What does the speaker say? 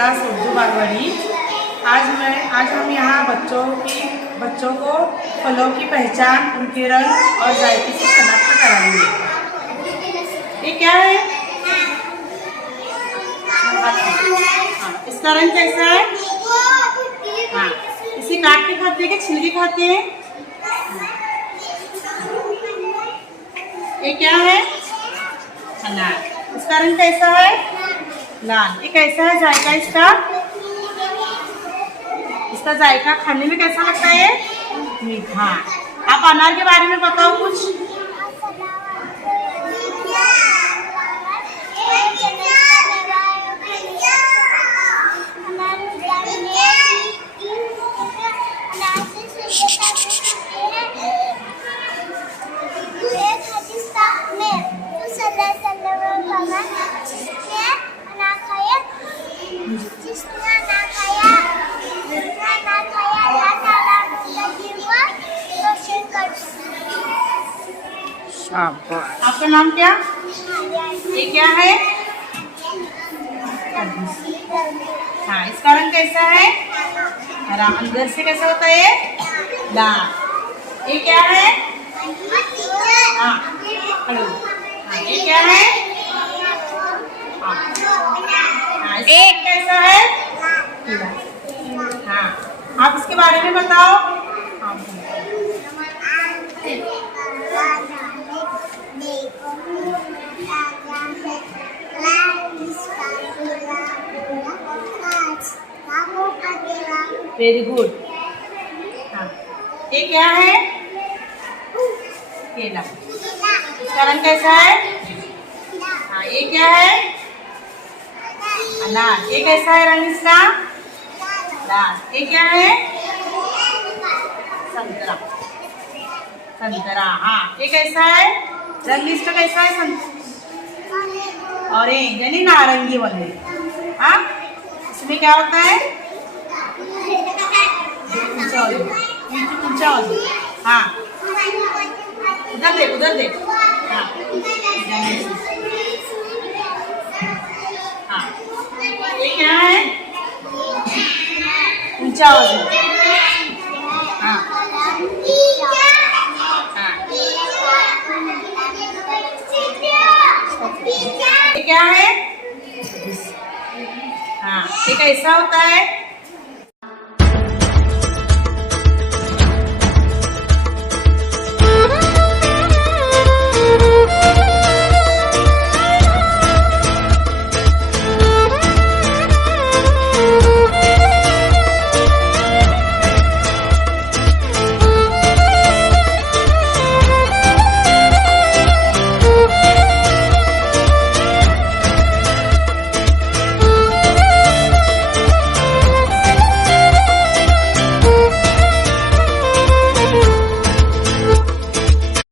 Class Urdu बागवानी। आज हम यहाँ बच्चों को फलों की पहचान, उनके रंग और जायके से शनाख्त कराएंगे। ये क्या है? हाँ, इसका रंग कैसा है? हाँ, इसे काट के खाते हैं कि छिलके खाते हैं? ये क्या है? अनार। इसका रंग कैसा है? लाल। ये कैसा है जायका इसका? इसका जायका खाने में कैसा लगता है? मीठा। आप अनार के बारे में बताओ कुछ। आपका नाम क्या? ये क्या है? हाँ, इसका रंग कैसा है? हरा। अंदर से कैसा होता है? लाल। ये क्या है? हाँ, हेलो। हाँ, ये क्या है? हाँ, एक कैसा है? हाँ, आप इसके बारे में बताओ। हाँ, वेरी गुड। हाँ, ये क्या है? केला। इसका रंग कैसा है? हाँ, ये क्या है? अनार। ये कैसा है रंग इसका? लाल। ये क्या है? संतरा। संतरा। हाँ, ये कैसा है रंग इसका? कैसा है? ऑरेंज यानी नारंगी वाले। हाँ, इसमें क्या होता है? ऊंचा हो। हाँ, उधर देख, उधर देख। हाँ, हाँ, ये क्या है? ऊंचा हो। हाँ, हाँ, ये क्या है? हाँ, ये कैसा होता है?